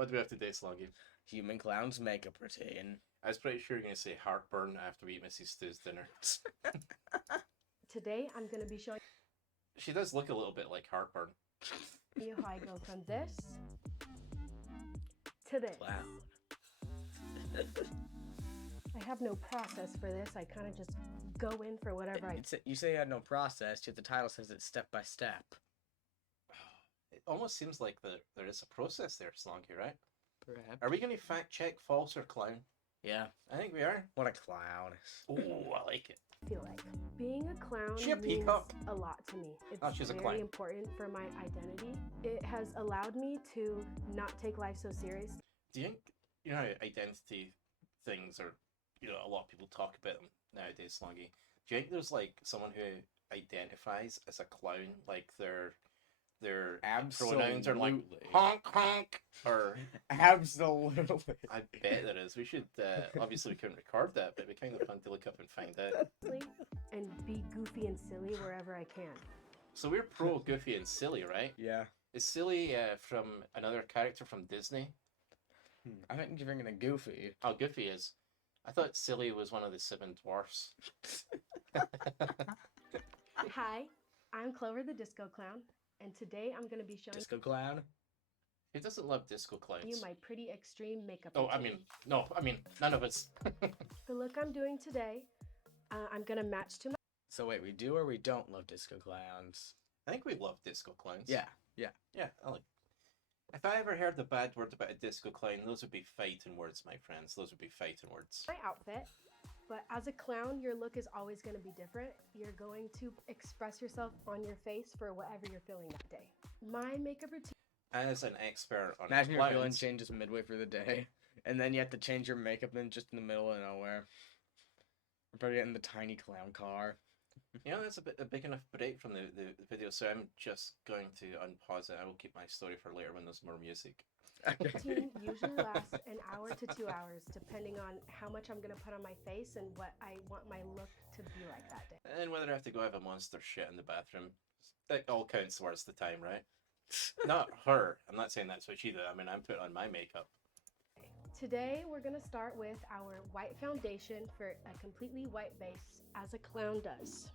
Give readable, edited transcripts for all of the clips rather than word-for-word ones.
What do we have today, Slongi? Human clown's makeup routine. I was pretty sure you're going to say heartburn after we eat Mrs. Stew's dinner. Today, I'm going to be showing She does look a little bit like heartburn. you how I go from this to this. Clown. I have no process for this. I kind of just go in for whatever I... You say you had no process, yet the title says it's step by step. It almost seems like there is a process there, Slongi, right? Perhaps. Are we going to fact check false or clown? Yeah. I think we are. What a clown. Ooh, I like it. feel like. Being a clown She a means peacock? a lot to me. It's Oh, she's a very clown. important for my identity. It has allowed me to not take life so serious. Do you think, you know how identity things are, you know, a lot of people talk about them nowadays, Slongi. Do you think there's like someone who identifies as a clown, like their pronouns are like Absolutely. honk honk, or Absolutely. I bet there is. We should obviously we couldn't record that, but it'd be kind of fun to look up and find out. And be goofy and silly wherever I can. So we're pro goofy and silly, right? Yeah. Is silly from another character from Disney? I think you're thinking of Goofy. Oh, Goofy is. I thought silly was one of the 7 dwarfs. Hi, I'm Clover the Disco Clown, and today I'm going to be showing Disco Clown. Who doesn't love disco clowns? you my pretty extreme makeup Oh, routine. I mean, none of us. The look I'm doing today, I'm going to match to my... So wait, we do or we don't love disco clowns? I think we love disco clowns. Yeah. Yeah, I like. If I ever heard a bad word about a disco clown, those would be fighting words, my friends. Those would be fighting words. my outfit. But as a clown, your look is always going to be different. You're going to express yourself on your face for whatever you're feeling that day. My makeup routine... As an expert on Imagine your clowns, feeling changes midway through the day, and then you have to change your makeup in just in the middle of nowhere. We're probably getting the tiny clown car. you know, that's a big enough break from the video, so I'm just going to unpause it. I will keep my story for later when there's more music. routine usually lasts an hour to 2 hours, depending on how much I'm going to put on my face and what I want my look to be like that day. And whether I have to go have a monster shit in the bathroom, that all counts towards the time, right? Not her. I'm not saying that's what she did. I mean, I'm putting on my makeup. Today, we're going to start with our white foundation for a completely white base, as a clown does.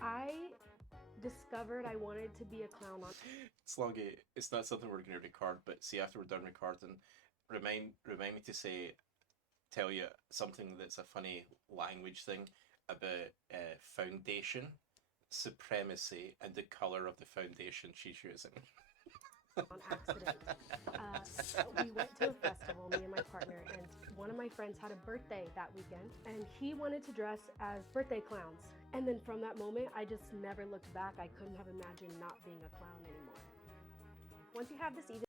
I discovered I wanted to be a clown on... Slongi, it's not something we're going to record, but see, after we're done recording, remind me to tell you something that's a funny language thing about foundation, supremacy, and the color of the foundation she's using. on accident. We went to a festival, me and my partner, and one of my friends had a birthday that weekend, and he wanted to dress as birthday clowns. And then from that moment, I just never looked back. I couldn't have imagined not being a clown anymore. Once you have this evening,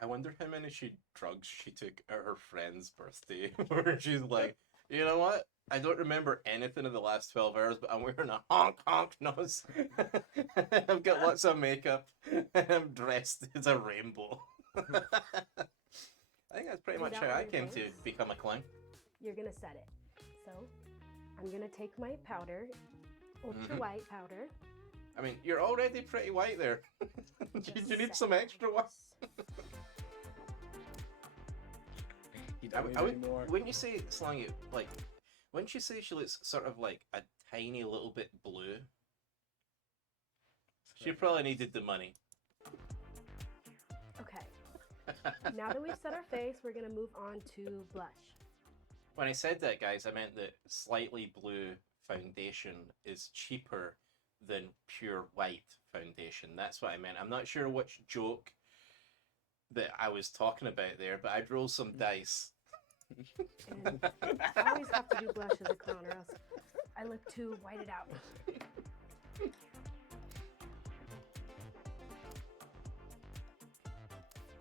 I wonder how many drugs she took at her friend's birthday, where she's like, you know what? I don't remember anything in the last 12 hours, but I'm wearing a honk nose. I've got lots of makeup, and I'm dressed as a rainbow. I think that's pretty Do much that how on I your came to face? become a clown. you're gonna set it. So I'm gonna take my powder, ultra white powder. I mean, you're already pretty white there. Do just you need set some extra white? this. You I don't need would, any more. wouldn't you say, Slongi, like, wouldn't you say she looks sort of like a tiny little bit blue? She probably needed the money. Okay. Now that we've set our face, we're gonna move on to blush. When I said that, guys, I meant that slightly blue foundation is cheaper than pure white foundation. That's what I meant. I'm not sure which joke that I was talking about there, but I'd roll some dice. And I always have to do blush as a clown, or else I look too whited out.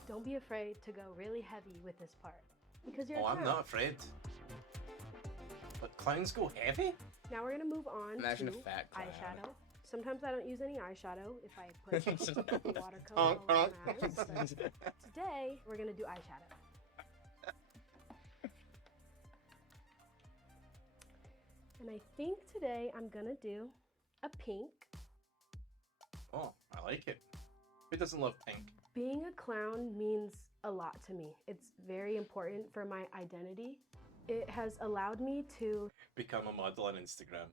Don't be afraid to go really heavy with this part, because you're a Oh, clown. I'm not afraid. But clowns go heavy? Now we're gonna move on Imagine a to fat clown. eyeshadow. Sometimes I don't use any eyeshadow if I put watercolor Honk, all over honk. my eyes. But today we're gonna do eyeshadow. And I think today I'm gonna do a pink. Oh, I like it. Who doesn't love pink? Being a clown means a lot to me. It's very important for my identity. It has allowed me to Become a model on Instagram.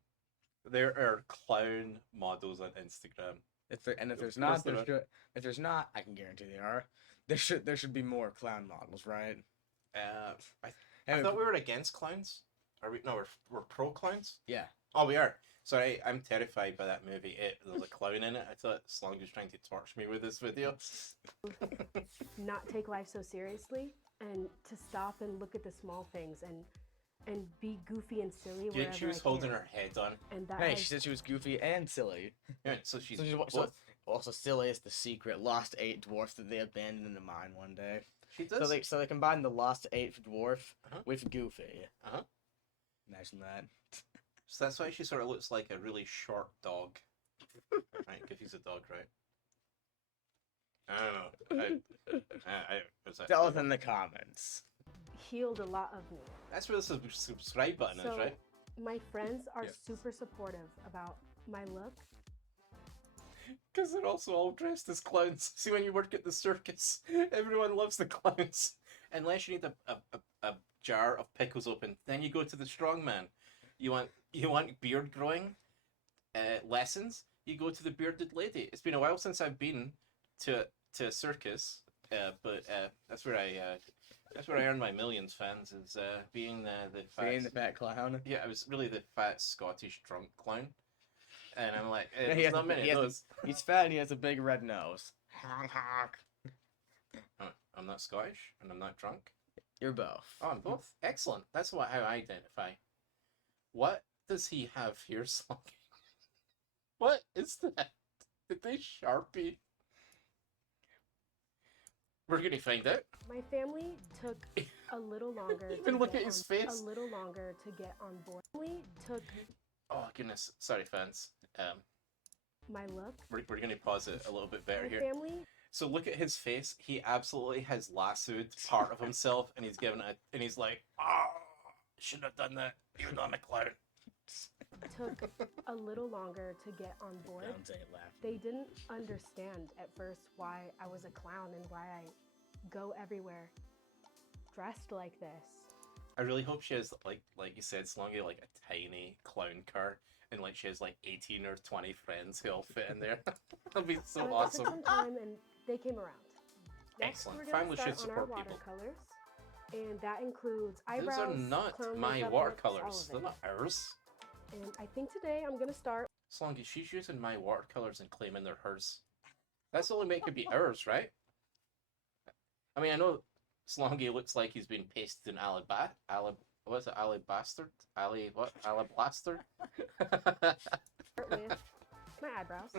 There are clown models on Instagram. If there's Of not, course there are. if there's not, I can guarantee there are. There should be more clown models, right? I Anyway, thought we were against clowns. Are we? No, we're pro clowns. yeah. Oh, we are. Sorry, I'm terrified by that movie. There's a clown in it. I thought Slongi was trying to torch me with this video. not take life so seriously and to stop and look at the small things and be goofy and silly Yeah, wherever she was I holding can. her head on. And that Hey, has- she said she was goofy and silly. Yeah, so she's So both. also silly is the secret lost 8 dwarfs that they abandoned in the mine one day. She does. So they combined the lost 8 dwarf Uh-huh. with Goofy. Uh-huh. Imagine that. So that's why she sort of looks like a really short dog. Right, Goofy's a dog, right? I don't know. What's that? Tell us in the comments. healed a lot of me. That's where the subscribe button is, So right? my friends are Yes. super supportive about my look. Because they're also all dressed as clowns. See, when you work at the circus, everyone loves the clowns. Unless you need a jar of pickles open, then you go to the strongman. You want beard growing lessons? You go to the bearded lady. It's been a while since I've been to a circus, but that's where I earn my millions, fans. Is being the fat. Being the fat clown. Yeah, I was really the fat Scottish drunk clown, and I'm like, Yeah, there's not many of those. He's fat and he has a big red nose. Honk, honk. I'm not Scottish, and I'm not drunk. You're both. Oh, I'm both. Excellent. That's how I identify. What does he have here, Slongi? What is that? Did they Sharpie? We're gonna find out. My family took a little longer. Even to look get at his on- face. A little longer to get on board. Family took Oh goodness, sorry fans. my look. We're gonna pause it a little bit better My here. family So look at his face. He absolutely has lassoed part of himself, and he's given it. And he's like, "Oh, shouldn't have done that. You're not a clown." took a little longer to get on board. Clowns ain't laughing. They didn't understand at first why I was a clown and why I go everywhere dressed like this. I really hope she has like you said, Slongi, like a tiny clown car, and like she has like 18 or 20 friends who all fit in there. That'd be so And awesome. It took some time and they came around. Next, Excellent. we're gonna Family start should on our support people. watercolors, and that includes Those eyebrows, are not clown my makeup, watercolors. lips, They're all of not ours. it. And I think today I'm gonna start. Slongi, she's using my watercolors and claiming they're hers. That's the only way it could be ours, right? I mean, I know Slongi looks like he's been pasted in what's it? Alabastard? What? Alablaster? with my eyebrows.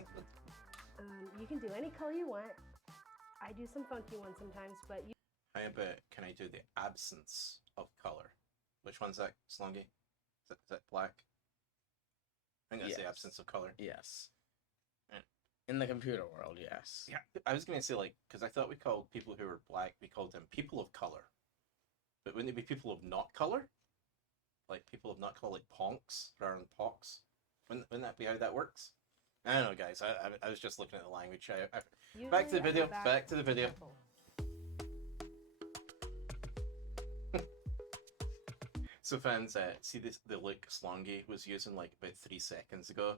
You can do any color you want. I do some funky ones sometimes, but you How about, can I do the absence of color? Which one's that, Slongi? Is that black? I think that's the Yes. absence of color. Yes. Yeah. In the computer world, yes. Yeah, I was gonna say like, because I thought we called people who were black, we called them people of color. But wouldn't it be people of not color? Like people of not color, like ponks rather than pox? Wouldn't that be how that works? I don't know, guys. I was just looking at the language. Back to the usually video. have Back to the video. purple. So fans, see this the look Slongi was using like about 3 seconds ago.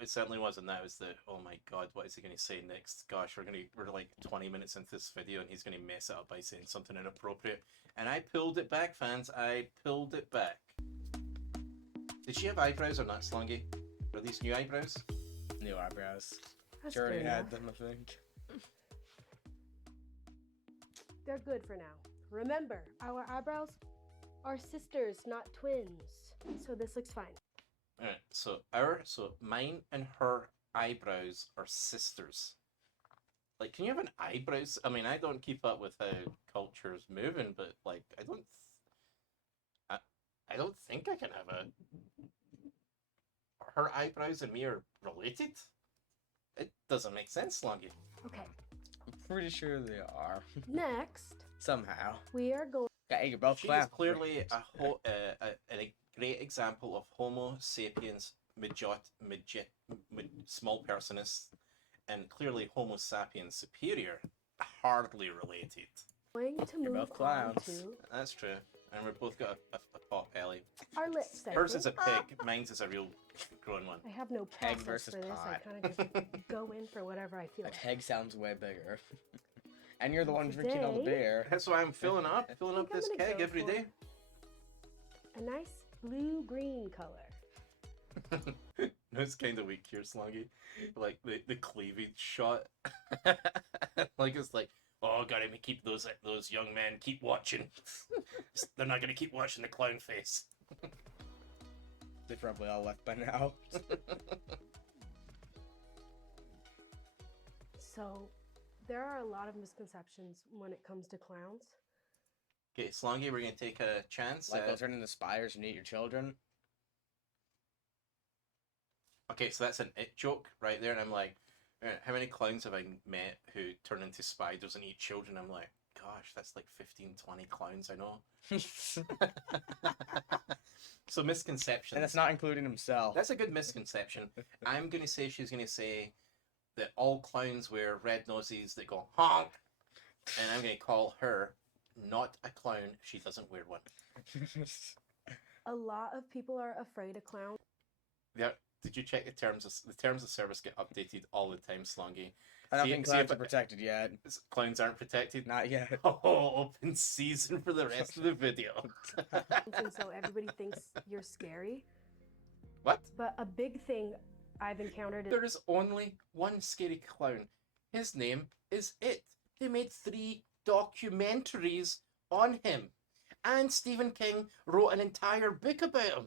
It certainly wasn't that. It was the, oh my god, what is he going to say next? Gosh, we're like 20 minutes into this video and he's going to mess it up by saying something inappropriate. And I pulled it back, fans. I pulled it back. Did she have eyebrows or not, Slongi? Are these new eyebrows? New eyebrows. That's She already good had enough. them, I think. They're good for now. Remember, our eyebrows are sisters, not twins. So this looks fine. Alright, so mine and her eyebrows are sisters. Like, can you have an eyebrows? I mean, I don't keep up with how culture's moving, but like, I don't think I can have a. Her eyebrows and me are related. It doesn't make sense, Slongi. Okay. I'm pretty sure they are. Next, Somehow. we are going. Yeah, you're both She is clowns. clearly a great example of Homo sapiens small personist and clearly Homo sapiens superior, hardly related. Going to You're move both on clowns. to That's true. And we've both got a pot belly. our lip Hers is segment. a pig, mine's is a real grown one. I have no Peg process versus for this. I pot. kind of just go in for whatever I feel A like. keg sounds way bigger. And you're the one drinking all the Today- beer. That's why I'm filling up think I'm this gonna keg go every for- day. A nice blue-green color. No, it's kind of weak here, Slongi. Like the cleavage shot. Like it's like, oh, gotta keep those young men keep watching. They're not gonna keep watching the clown face. They've probably all left by now. So, there are a lot of misconceptions when it comes to clowns. Okay, Slongi, we're gonna take a chance. Like they'll turn into spiders and eat your children. Okay, so that's an it joke right there, and I'm like, how many clowns have I met who turn into spiders and eat children? I'm like, gosh, that's like 15, 20 clowns I know. So misconceptions. And that's not including himself. That's a good misconception. I'm gonna say she's gonna say that all clowns wear red noses that go honk, and I'm gonna call her not a clown if she doesn't wear one. A lot of people are afraid of clowns. Yeah. Did you check the terms of service get updated all the time, Slongi? I don't See- think see clowns if- are protected yet. Clowns aren't protected. Not yet. Oh, open season for the rest of the video. And so everybody thinks you're scary. What? But a big thing I've encountered is There is only one scary clown. His name is It. They made 3 documentaries on him. And Stephen King wrote an entire book about him.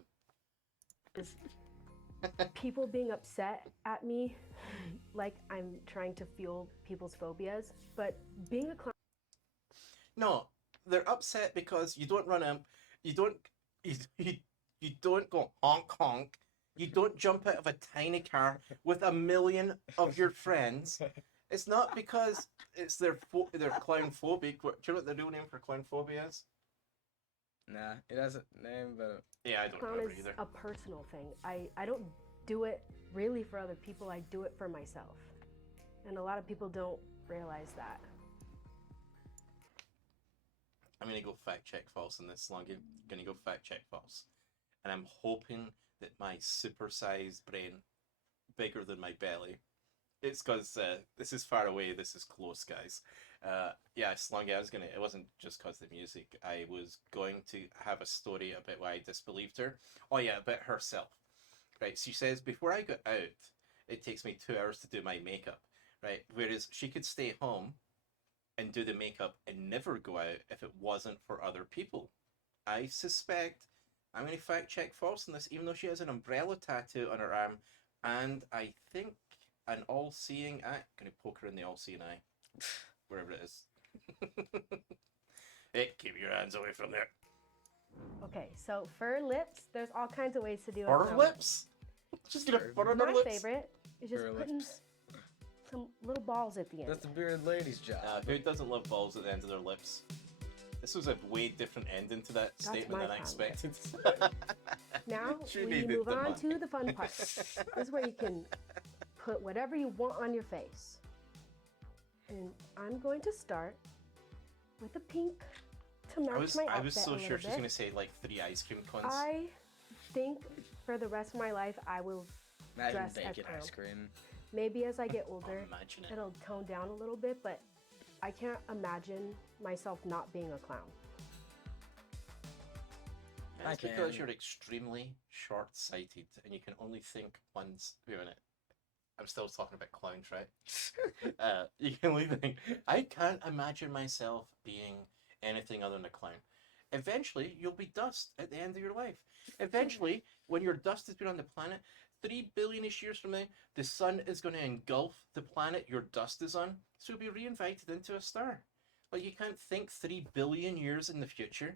people being upset at me like I'm trying to fuel people's phobias. But being a clown No, they're upset because you don't run up, you don't go honk honk, you don't jump out of a tiny car with a million of your friends. It's not because it's they're clown phobic. Do you know what the real name for clown phobia is? Nah, it has a name, but Yeah, I don't clown remember is either. a personal thing. I don't do it really for other people. I do it for myself. And a lot of people don't realize that. I'm gonna go fact check false on this, Slongi. Gonna go fact check false, and I'm hoping that my supersized brain, bigger than my belly, it's because this is far away. This is close, guys. Yeah, Slongi. It wasn't just because of the music. I was going to have a story about why I disbelieved her. Oh yeah, about herself. Right. She says before I got out, it takes me 2 hours to do my makeup. Right. Whereas she could stay home and do the makeup and never go out if it wasn't for other people. I suspect, I'm going to fact check false on this, even though she has an umbrella tattoo on her arm, and I think an all-seeing eye. Going to poke her in the all-seeing eye, wherever it is. Hey, keep your hands away from there. Okay, so fur lips, there's all kinds of ways to do it. Fur So lips? She's going to fur on her my lips? favorite is just Fur putting lips. some little balls at the end. that's the bearded lady's job. Who doesn't love balls at the end of their lips? This was a way different ending to that statement my than I comment. expected. Now She we needed move the on money. to the fun part. This is where you can put whatever you want on your face. And I'm going to start with the pink to match my outfit I was so a sure little she's bit. going to say like 3 ice cream cones. I think for the rest of my life I will Imagine dress as bacon clown. ice cream. Maybe as I get older, Imagine it. it'll tone down a little bit, but I can't imagine myself not being a clown. That's I because can. you're extremely short-sighted and you can only think once. Wait a minute. I'm still talking about clowns, right? You can only think. I can't imagine myself being anything other than a clown. Eventually, you'll be dust at the end of your life. Eventually, when your dust has been on the planet, 3 billion-ish years from now, the sun is going to engulf the planet your dust is on, so you'll be reinvited into a star. Like, you can't think 3 billion years in the future.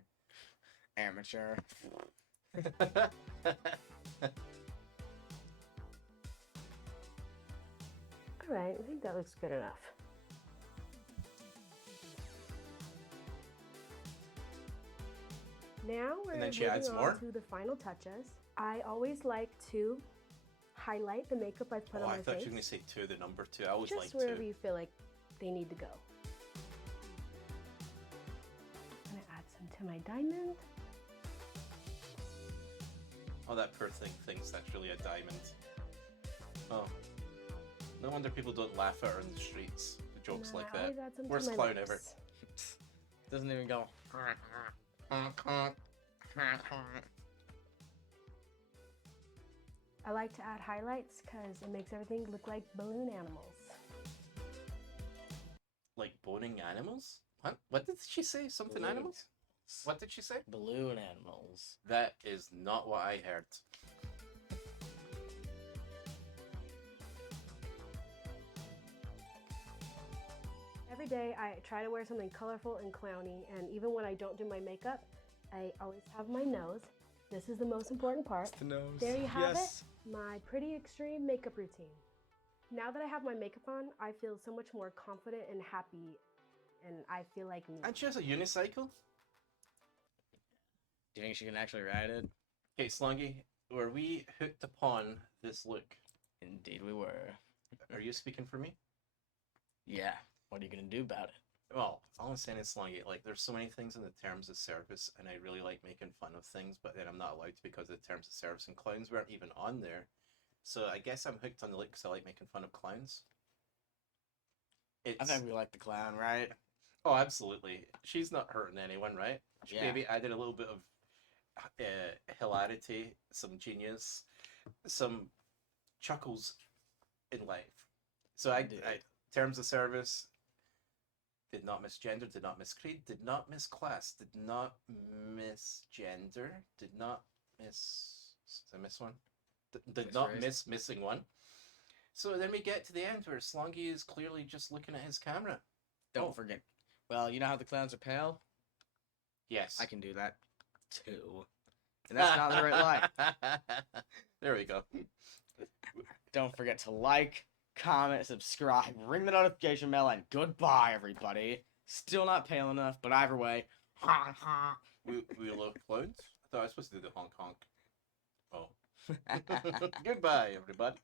Amateur. All right, I think that looks good enough. Now we're And then she moving adds on more? to the final touches. I always like to highlight the makeup I've put Oh, on I my thought face. you were going to say two, the number two. I always like Just wherever two. you feel like they need to go. I'm gonna add some to my diamond. Oh, that poor thing thinks that's really a diamond. Oh. No wonder people don't laugh at her in the streets. The jokes And like I that. always add some to Worst my clown lips. ever. Doesn't even go. I like to add highlights because it makes everything look like balloon animals. Like boning animals? What? What did she say? Something Balloon animals? What did she say? Balloon animals. That is not what I heard. Every day I try to wear something colorful and clowny, and even when I don't do my makeup, I always have my nose. This is the most important part. The nose. There you have Yes. it, my pretty extreme makeup routine. Now that I have my makeup on, I feel so much more confident and happy, and I feel like me. And she has a unicycle? Do you think she can actually ride it? Okay, Slongi, were we hooked upon this look? Indeed we were. Are you speaking for me? Yeah. What are you gonna do about it? Well, all I'm saying is, Slongi, like, there's so many things in the terms of service, and I really like making fun of things, but then I'm not allowed to because of the terms of service, and clowns weren't even on there. So I guess I'm hooked on the look because I like making fun of clowns. I think we like the clown, right? Oh, absolutely. She's not hurting anyone, right? She Yeah. maybe added a little bit of hilarity, some genius, some chuckles in life. So I terms of service, did not miss gender, did not miss creed, did not miss class, did not miss gender, did not miss... Did I miss one? Did not miss missing one. So then we get to the end where Slongi is clearly just looking at his camera. Don't forget. Well, you know how the clowns are pale? Yes. I can do that too. And that's not the right line. There we go. Don't forget to like, comment, subscribe, ring the notification bell, and goodbye, everybody. Still not pale enough, but either way. We love clowns? I thought I was supposed to do the honk honk. Oh. Goodbye, everybody.